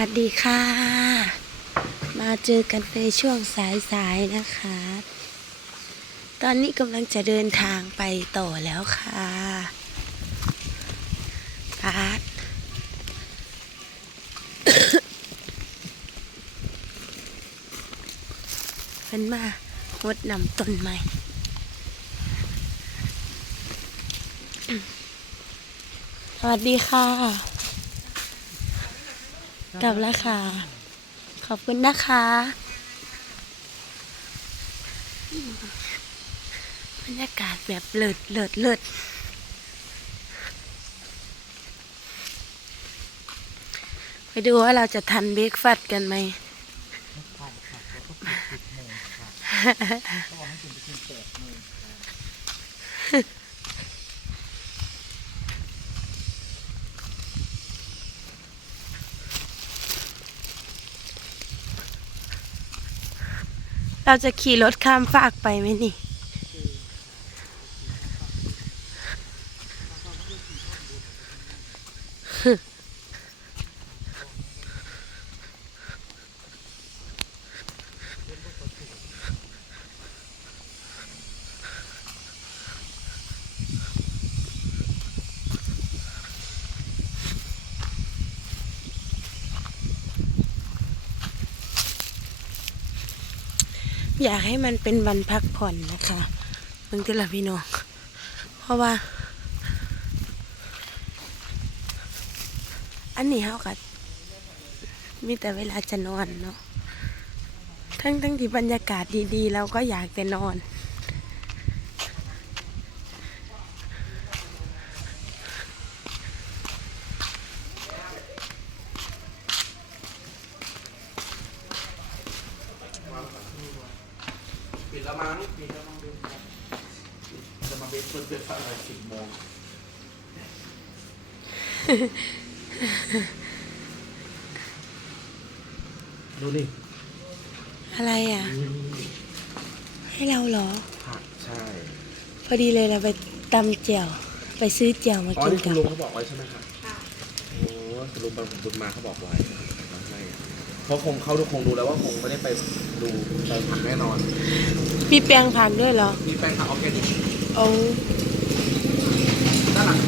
สวัสดีค่ะ มาเจอกันในช่วงสายๆนะคะ ตอนนี้กำลังจะเดินทางไปต่อแล้วค่ะปาดเพิ่นมางดนำต้นใหม่ สวัสดีค่ะ กลับแล้วค่ะ ขอบคุณนะคะบรรยากาศแบบเลิศเลิศเลิศไปดูว่าเราจะทันเบรกฟัดกันไหม เราจะขี่รถข้ามฟากไปไหมนี่ อยากให้มันเป็นวันพักผ่อนนะคะมึงจะละพี่น้อง เพราะว่า อันนี้เขากัมีแต่เวลาจะนอนเนาะทั้งทั้งที่บรรยากาศดีๆ เราก็อยากแต่นอน ปิดแล้วมั้งปิดแล้วมั้งดูจะ มาเบสเปิดเปิดอะไรสิบโมงดูนี่อะไรอะ ให้เราเหรอ ผักใช่พอดีเลยเราไปตำเจียว ไปซื้อเจียวมาอ๋อกินนี่คุกัณนลุงเขาบอกไว้ใช่ไหมครับโอ้คุณลุงบางบุญมาเขาบอกไว้มาให้เพราะคงเขาดูคงดูแล้วว่าคงไม่ได้ไปดูแปลงผักแน่นอน มีแปลงผักด้วยเหรอ มีแปลงผักออร์แกนิก โอ้ด้านหลัง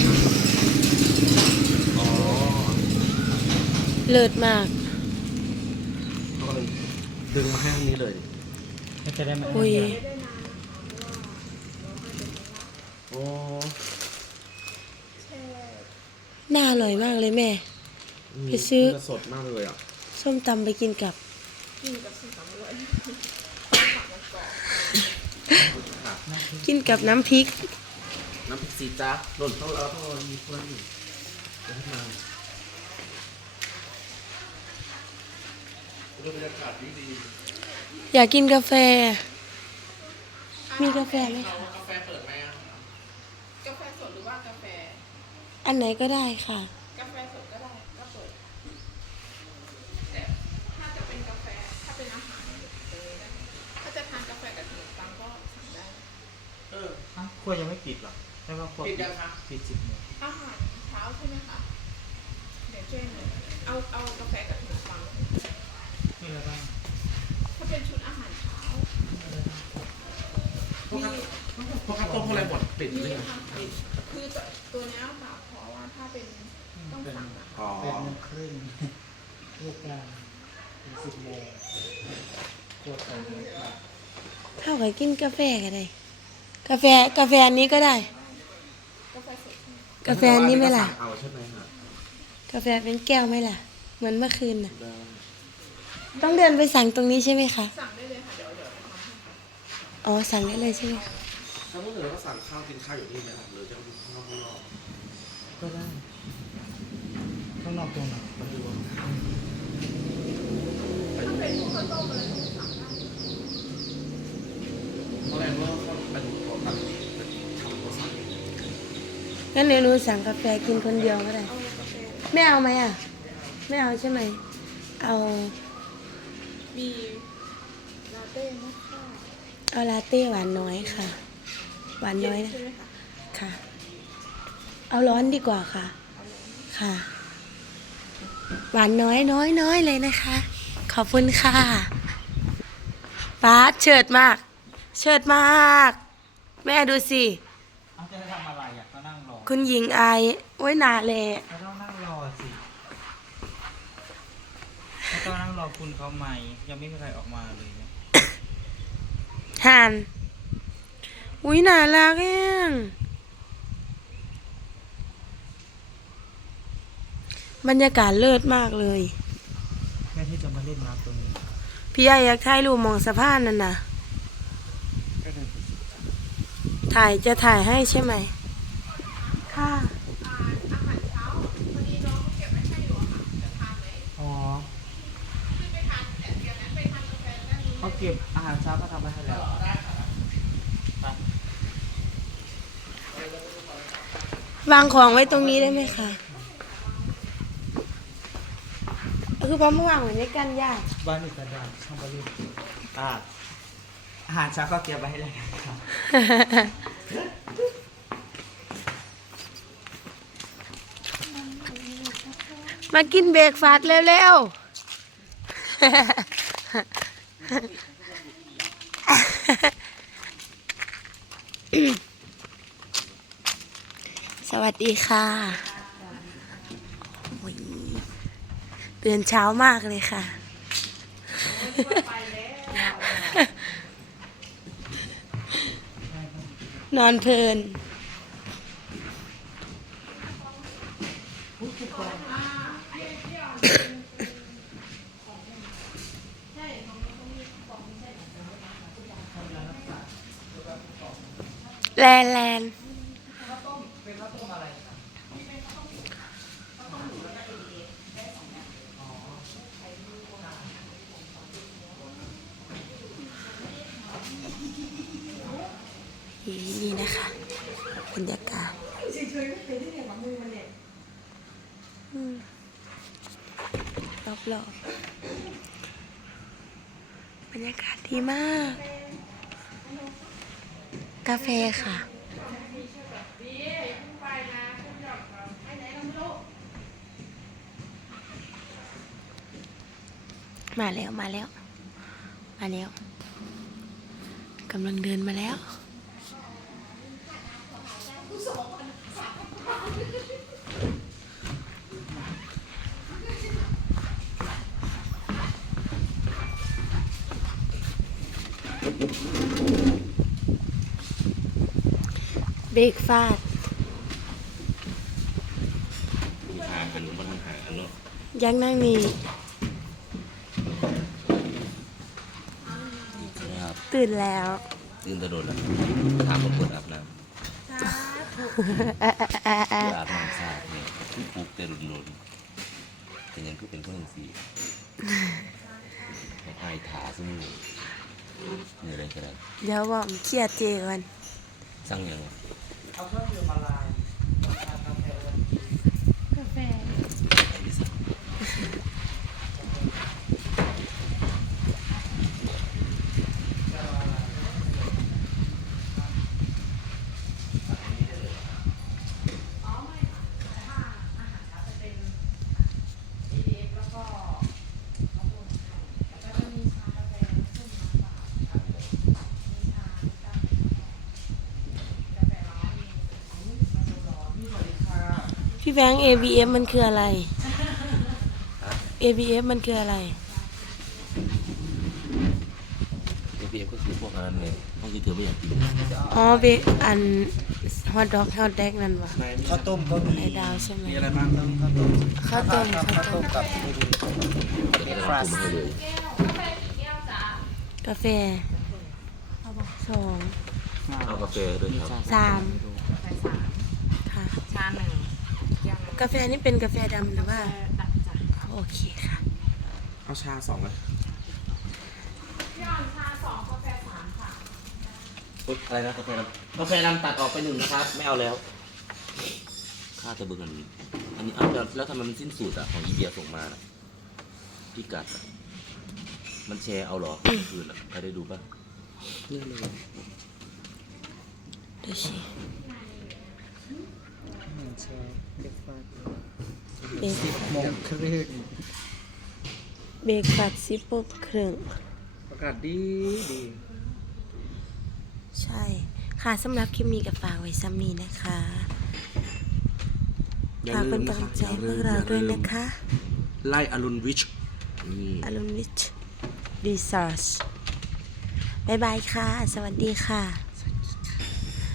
อ๋อเลิศมากเขาก็เลยดึงมาให้ทางนี้เลยจะได้มาอุ้ยโอ้น่าอร่อยมากเลยแม่ ไปซื้อ เนื้สดมากเลยอะส้มตำไปกินกับ กินกับ น้ำพริก น้ำพริกสีจ้าหล่นต้องเราต้องรอมีเพื่อนอยู่เดี๋ยวให้มาดูบรรยากาศดีดีอยากกินกาแฟ มีกาแฟไหมคะกาแฟเปิดไหมอะกาแฟสดหรือว่ากาแฟ อันไหนก็ได้ค่ะ กาแฟสดก็ได้ก็เปิดแต่ถ้าจะเป็นกาแฟถ้าเป็นอาหารเนี่ยเปิดได้ถ้าจะทานกาแฟกับขนมปังก็สั่งได้ เออ อ้าว ครัวยังไม่ปิดเหรอใช่ว่าครัวปิดยังคะปิดสิบโมงอาหารเช้าใช่ไหมคะเดี๋ยวเช่นเอาเอากาแฟกับขนมปังมีอะไรบ้างถ้าเป็นชุดอาหารเช้าพวกข้าวพวกข้าวต้มพวกอะไรหมดปิดมีเลยค่ะปิดคือตัวตัวเนี้ยค่ะเพราะว่าถ้าเป็นต้องสั่งอะอ๋อแปดโมงครึ่งเลิกงานถึงสิบโมงครัวต่อเลยครับเท่ากับกินกาแฟก็ได้ กาแฟกาแฟอันนี้ก็ได้ กาแฟสดใช่ไหมกาแฟอันนี้ไหมล่ะ เอาใช่ไหมฮะกาแฟเป็นแก้วไหมล่ะ เหมือนเมื่อคืนน่ะ ได้ต้องเดินไปสั่งตรงนี้ใช่ไหมคะสั่งได้เลยค่ะเดี๋ยวเดี๋ยวทำให้ค่ะอ๋อสั่งได้เลยใช่ไหมคะถ้าพวกเราก็สั่งข้าวกินข้าวอยู่ที่นี่นะครับหรือจะไปกินข้าวข้างนอกก็ได้ข้างนอกตรงไหนไม่รู้ว่าถ้าเป็นพวกข้าวต้มอะไรต้องสั่งได้ เพราะอะไรว่าเขาเป็นของตัดทำเขาสั่ง งั้นเดี๋ยวหนูสั่งกาแฟกินคนเดียวก็ได้ ไม่เอาไหมอะ ไม่เอาใช่ไหม เอามีลาเต้มะค่าเอาลาเต้หวานน้อยค่ะ หวานน้อยนะใช่ไหมคะค่ะ เอาร้อนดีกว่าค่ะ ค่ะ หวานน้อยน้อยน้อยเลยนะคะ ขอบคุณค่ะป้าดเฉิดมากเฉิดมาก แม่ดูสิ คุณหญิงอายโอ้ยหนาเลยก็ต้องนั่งรอสิก็ต้องนั่งรอคุณเขาไหมยังไม่มีใครออกมาเลยเนี่ยห่าน อุ้ยน่ารักเองบรรยากาศเลิศมากเลยแม่ที่จะมาเล่นน้ำตรงนี้พี่ใหญ่อยากถ่ายรูปหมองสะพานนั่นน่ะ ก็เดินไปสิถ่ายจะถ่ายให้ใช่ไหม ค่ะอ่าอาหารเช้าพอดีน้องเขาเก็บไว้ให้อยู่อะค่ะจะทานไหมอ๋อขึ้นไปทานแต่เดี๋ยวนั้นไปทานกาแฟด้านนู้นเขาเก็บอาหารเช้าก็ทำไว้ให้แล้วไปวางของไว้ตรงนี้ได้ไหมคะคือพอมาวางไว้ในกันยากบ้านอิสระช่องบริษัทอ่าอาหารเช้าก็เก็บไว้ให้แล้วครับ มากินเบรกฟาสต์เร็วๆ สวัสดีค่ะโอ้ยตื่นเช้ามากเลยค่ะ นอนเพลิน แลนแลนนี่นะคะบรรยากาศอืมรอบบรรยากาศดีมาก กาแฟค่ะ มาแล้วมาแล้ว มาแล้วกำลังเดินมาแล้ว เบรกฟาดมีหาอันบนทางหาอันเนาะยังนั่งนี่ครับ ตื่นแล้ว ตื่นตะโดดแล้วถามคนคนอาบน้ำคืออาบน้ำสาดเนี่ยคือปลุกแต่รุนรุนแต่ยังคือเป็นคนอย่างสี่ให้อายถาซึ่งมีอะไรก็ได้เดี๋ยวบอกเครียดเจก่อนสั่งยังวะ เอาเครื่องดื่มมาล้างกาแฟวันนี้ กาแฟ ไอ้ที่สั่ง พี่แบงค์ ABF มันคืออะไร ABF มันคืออะไรเอฟเอฟก็คือพวกอันนั้นเลยก็คือเธอไม่อยากกินอ๋อเบอันฮอทดอกฮอทแดกนั่นวะข้าวต้มก็มีไข่ดาวใช่ไหมมีอะไรบ้างต้มข้าวต้มข้าวต้มครับข้าข้าววต้ต้มมกับนี่ดีเดี๋ยวเราคุมให้เลยกาแฟสองเอากาแฟด้วยครับสามค่ะ ชาหนึ่งยัง กาแฟนี่เป็นกาแฟดำหรือว่าดับจ้ะโอเคค่ะ เอาชาสองเลยพี่อ่อนชาสองกาแฟสามค่ะ อุ๊ยอะไรนะกาแฟดำกาแฟดำตัดออกไปหนึ่งนะครับ ไม่เอาแล้วค่าจะเบิกอันนี้อันนี้เอาแล้วแล้วทำไมมันสิ้นสุดอะของอีเบียส่งมาน่ะพี่กัดอะมันแชร์เอาเหรอเมื่อคืนอะใครได้ดูป่ะเดี๋ยวชีเหมือนเชฟ เบรกฟาสต์เบรกสิบโมงครึ่งเบรกฟัดสิบโมงครึ่งอากาศดีดี ใช่ ค่ะสำหรับคลิปนี้กับฝากไว้ซ้ำนี้นะคะอย่าฝากลืเป็มนนะกำคลัรับงใจอย่าพลืวกมเราอย่าด้วยลืมนะคะ ไล่อรุณวิชนี่อรุณวิชรีสอร์ทบายบายค่ะ สวัสดีค่ะ